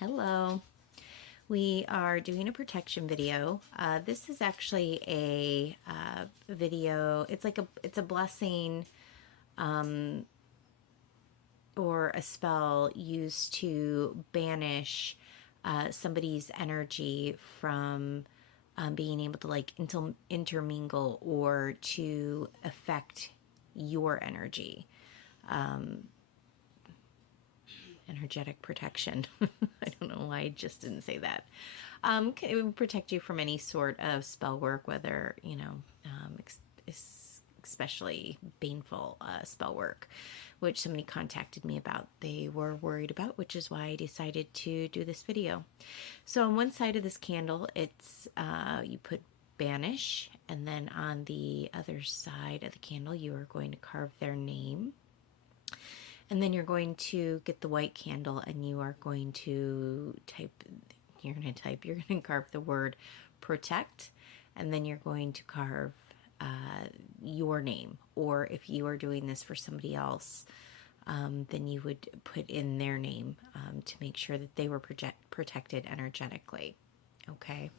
Hello. We are doing a protection video. This is actually a video. It's a blessing or a spell used to banish somebody's energy from being able to intermingle or to affect your energy. Energetic protection. I don't know why I just didn't say that. It would protect you from any sort of spell work, whether, especially baneful spell work, which somebody contacted me about. They were worried about, which is why I decided to do this video. So on one side of this candle, it's you put banish, and then on the other side of the candle, you are going to carve their name. And then you're going to get the white candle and you are going to you're going to carve the word protect, and then you're going to carve your name. Or if you are doing this for somebody else, then you would put in their name to make sure that they were protected energetically. Okay.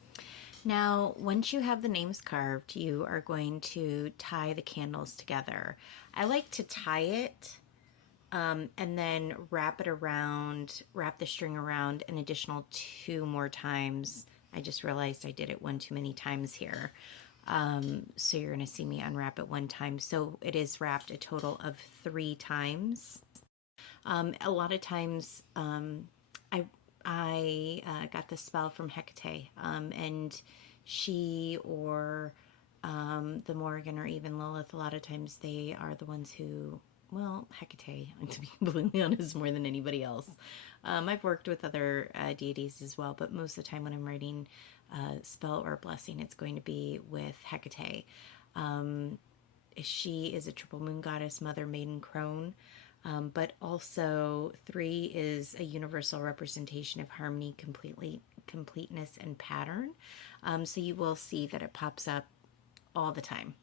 Now, once you have the names carved, you are going to tie the candles together. I like to tie it and then wrap the string around an additional 2 more times. I just realized I did it one too many times here. So you're going to see me unwrap it 1 time. So it is wrapped a total of 3 times. A lot of times I got the spell from Hecate, and she or the Morrigan or even Lilith, a lot of times they are the ones who, well, Hecate, to be completely honest, more than anybody else. I've worked with other deities as well, but most of the time when I'm writing a spell or a blessing, it's going to be with Hecate. She is a triple moon goddess, mother, maiden, crone, but also 3 is a universal representation of harmony, completeness, and pattern. So you will see that it pops up all the time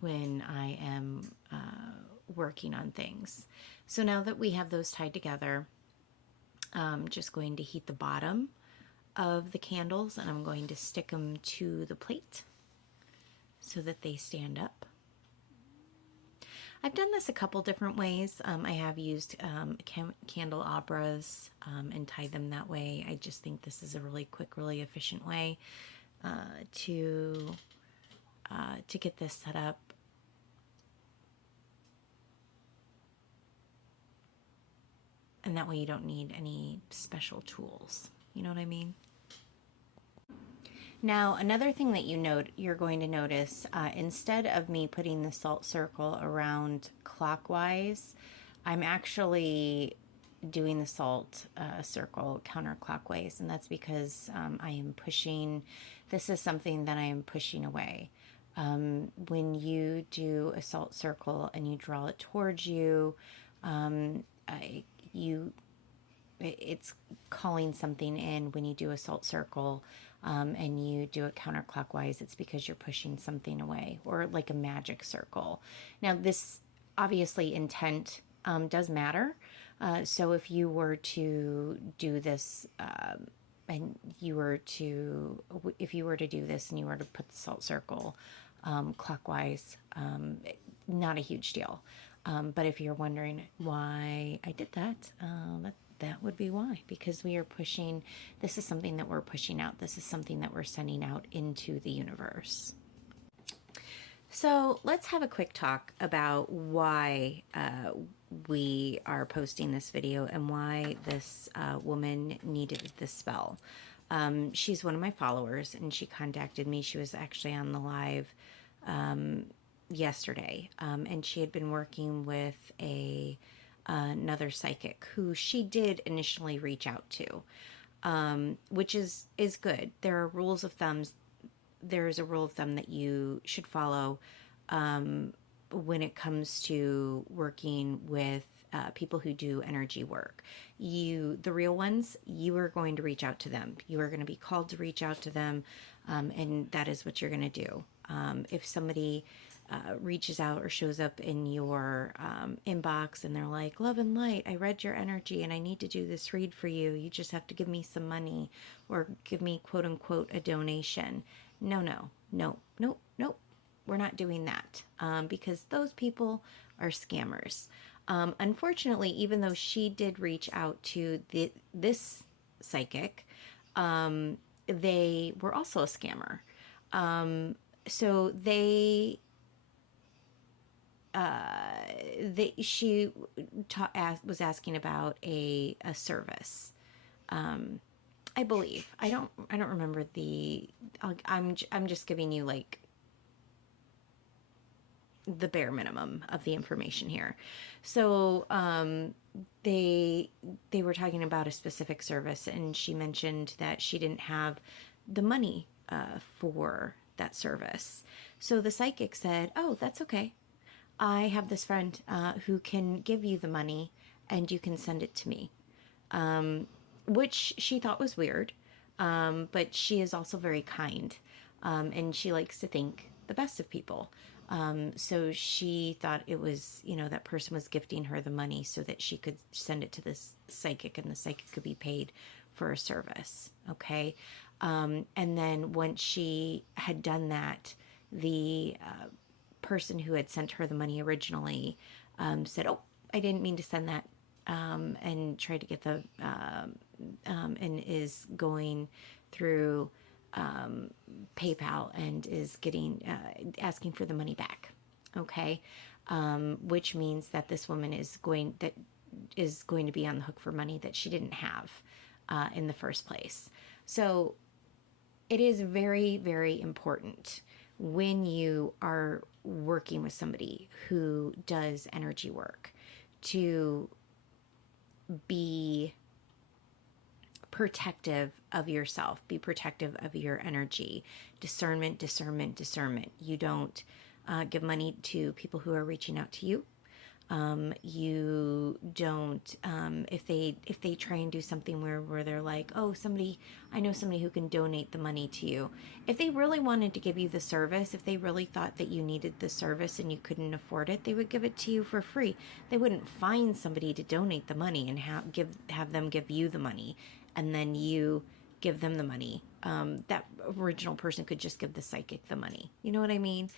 when I am working on things. So now that we have those tied together, I'm just going to heat the bottom of the candles and I'm going to stick them to the plate so that they stand up. I've done this a couple different ways. I have used candelabras and tied them that way. I just think this is a really quick, really efficient way to get this set up. And that way you don't need any special tools. You know what I mean? Now, another thing that you're going to notice, instead of me putting the salt circle around clockwise, I'm actually doing the salt circle counterclockwise, and that's because I am pushing, this is something that I am pushing away. When you do a salt circle and you draw it towards you, it's calling something in. When you do a salt circle and you do it counterclockwise, it's because you're pushing something away, or like a magic circle. Now, this obviously intent does matter. So if you were to do this and if you were to do this and you were to put the salt circle clockwise, not a huge deal. But if you're wondering why I did that, that would be why, because we are pushing, this is something that we're pushing out. This is something that we're sending out into the universe. So let's have a quick talk about why we are posting this video and why this woman needed this spell. She's one of my followers and she contacted me. She was actually on the live yesterday, and she had been working with another psychic who she did initially reach out to, which is good. There are rules of thumb. There's a rule of thumb that you should follow when it comes to working with people who do energy work. The real ones, you are going to reach out to them. You are going to be called to reach out to them, and that is what you're going to do. If somebody reaches out or shows up in your inbox and they're like, love and light, I read your energy and I need to do this read for you. You just have to give me some money or give me quote unquote a donation. No, no, no, no, no. We're not doing that because those people are scammers. Unfortunately, even though she did reach out to this psychic, they were also a scammer. So she was asking about a service. I believe I don't remember the. I'm just giving you like the bare minimum of the information here. So they were talking about a specific service, and she mentioned that she didn't have the money for that service. So the psychic said, "Oh, that's okay. I have this friend who can give you the money, and you can send it to me," which she thought was weird, but she is also very kind, and she likes to think the best of people. So she thought it was, that person was gifting her the money so that she could send it to this psychic and the psychic could be paid for a service. Okay. And then once she had done that, the person who had sent her the money originally said, "Oh, I didn't mean to send that," and tried to get the, and is going through PayPal and is getting asking for the money back. Okay, which means that this woman is going to be on the hook for money that she didn't have in the first place. So it is very, very important when you are working with somebody who does energy work to be protective of yourself, be protective of your energy. Discernment, discernment, discernment. You don't give money to people who are reaching out to you. You don't, if they try and do something where they're like, "Oh, I know somebody who can donate the money to you." If they really wanted to give you the service, if they really thought that you needed the service and you couldn't afford it, they would give it to you for free. They wouldn't find somebody to donate the money and have them give you the money and then you give them the money. That original person could just give the psychic the money. You know what I mean?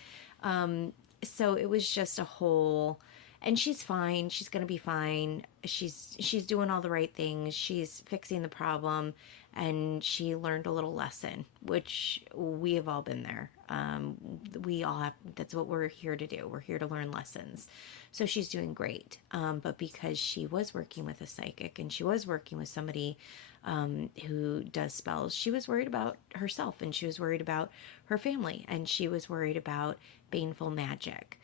So it was just a whole, and she's fine. She's going to be fine. She's doing all the right things. She's fixing the problem, and she learned a little lesson, which we have all been there. We all have. That's what we're here to do. We're here to learn lessons. So she's doing great. But because she was working with a psychic and she was working with somebody who does spells, she was worried about herself and she was worried about her family and she was worried about baneful magic.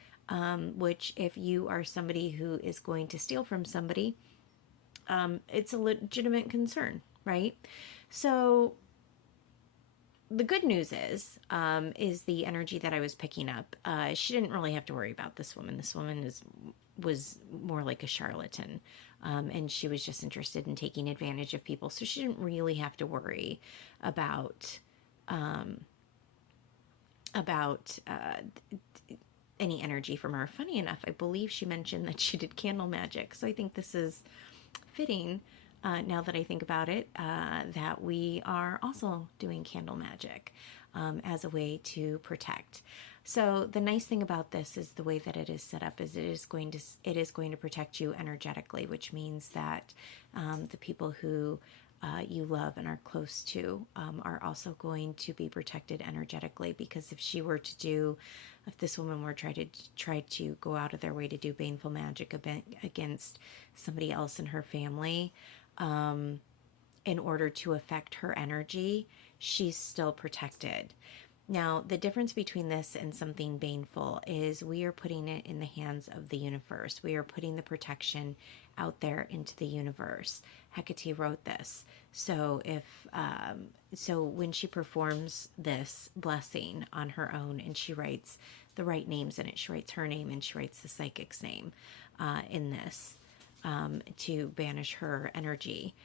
Which if you are somebody who is going to steal from somebody, it's a legitimate concern, right? So the good news is the energy that I was picking up. She didn't really have to worry about this woman. This woman was more like a charlatan, and she was just interested in taking advantage of people. So she didn't really have to worry about any energy from her. Funny enough, I believe she mentioned that she did candle magic. So I think this is fitting, now that I think about it, that we are also doing candle magic as a way to protect. So the nice thing about this is the way that it is set up is it is going to protect you energetically, which means that the people who you love and are close to are also going to be protected energetically, because if this woman were try to go out of their way to do baneful magic against somebody else in her family, in order to affect her energy, she's still protected. Now, the difference between this and something baneful is we are putting it in the hands of the universe. We are putting the protection out there into the universe. Hecate wrote this. So so when she performs this blessing on her own and she writes the right names in it, she writes her name and she writes the psychic's name in this to banish her energy.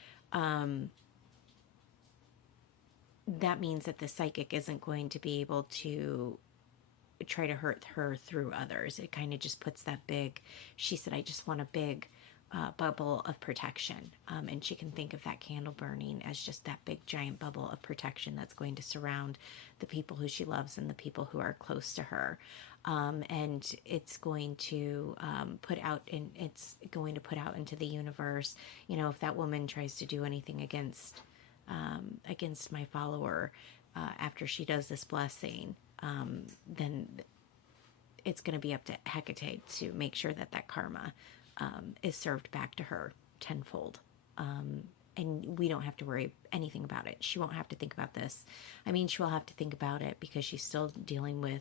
That means that the psychic isn't going to be able to try to hurt her through others. It kind of just puts that big, she said, I just want a big bubble of protection. And she can think of that candle burning as just that big giant bubble of protection that's going to surround the people who she loves and the people who are close to her. And it's going to put out into the universe, you know, if that woman tries to do anything against my follower after she does this blessing, then it's going to be up to Hecate to make sure that that karma is served back to her tenfold. And we don't have to worry anything about it. She won't have to think about this. I mean, she will have to think about it because she's still dealing with,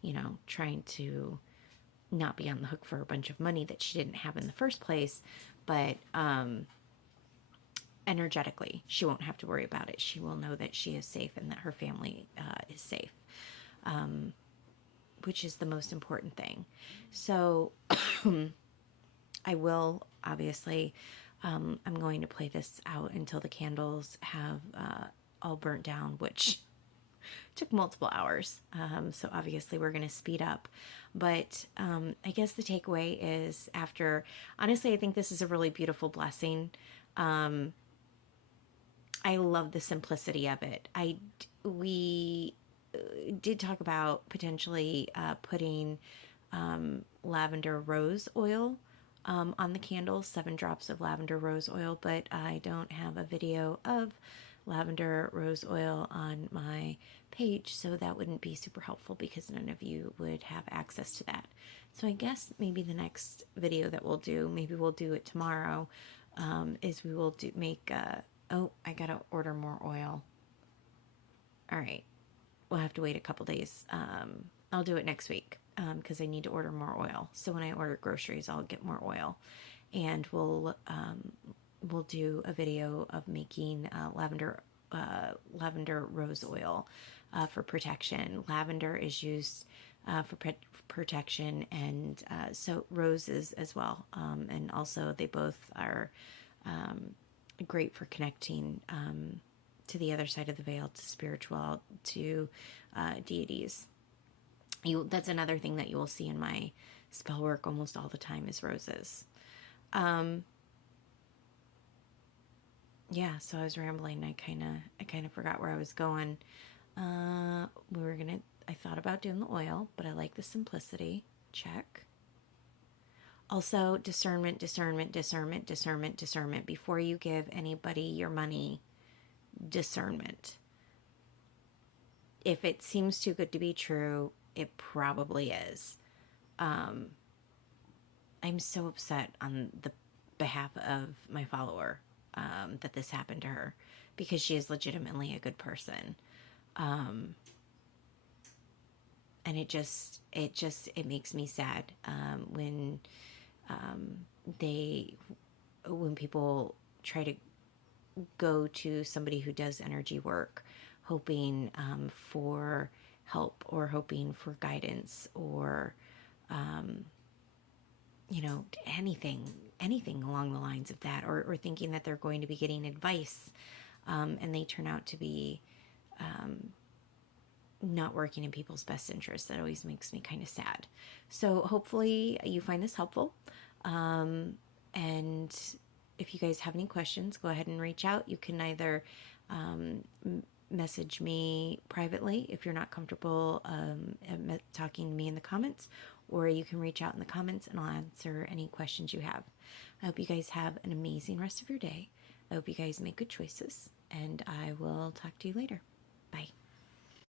you know, trying to not be on the hook for a bunch of money that she didn't have in the first place. But energetically, she won't have to worry about it. She will know that she is safe and that her family is safe, which is the most important thing. So I will, obviously, I'm going to play this out until the candles have all burnt down, which took multiple hours. So obviously we're going to speed up. But I guess the takeaway is honestly, I think this is a really beautiful blessing. I love the simplicity of it. We did talk about potentially putting lavender rose oil on the candles, 7 drops of lavender rose oil, but I don't have a video of lavender rose oil on my page, so that wouldn't be super helpful because none of you would have access to that. So I guess maybe the next video that we'll do, maybe we'll do it tomorrow, is we will oh, I gotta order more oil. All right, we'll have to wait a couple days. I'll do it next week because I need to order more oil. So when I order groceries, I'll get more oil, and we'll do a video of making lavender rose oil for protection. Lavender is used for protection, and so roses as well. And also they both are great for connecting to the other side of the veil, to spiritual, to deities. That's another thing that you will see in my spell work almost all the time is roses. Yeah, so I was rambling. I kind of forgot where I was going. I thought about doing the oil, but I like the simplicity. Check. Also, discernment. Before you give anybody your money, discernment. If it seems too good to be true, it probably is. I'm so upset on the behalf of my follower that this happened to her, because she is legitimately a good person. And it makes me sad when people try to go to somebody who does energy work hoping for help or hoping for guidance or anything along the lines of that, or thinking that they're going to be getting advice and they turn out to be not working in people's best interests. That always makes me kind of sad. So hopefully you find this helpful. And if you guys have any questions, go ahead and reach out. You can either message me privately if you're not comfortable talking to me in the comments, or you can reach out in the comments and I'll answer any questions you have. I hope you guys have an amazing rest of your day. I hope you guys make good choices, and I will talk to you later.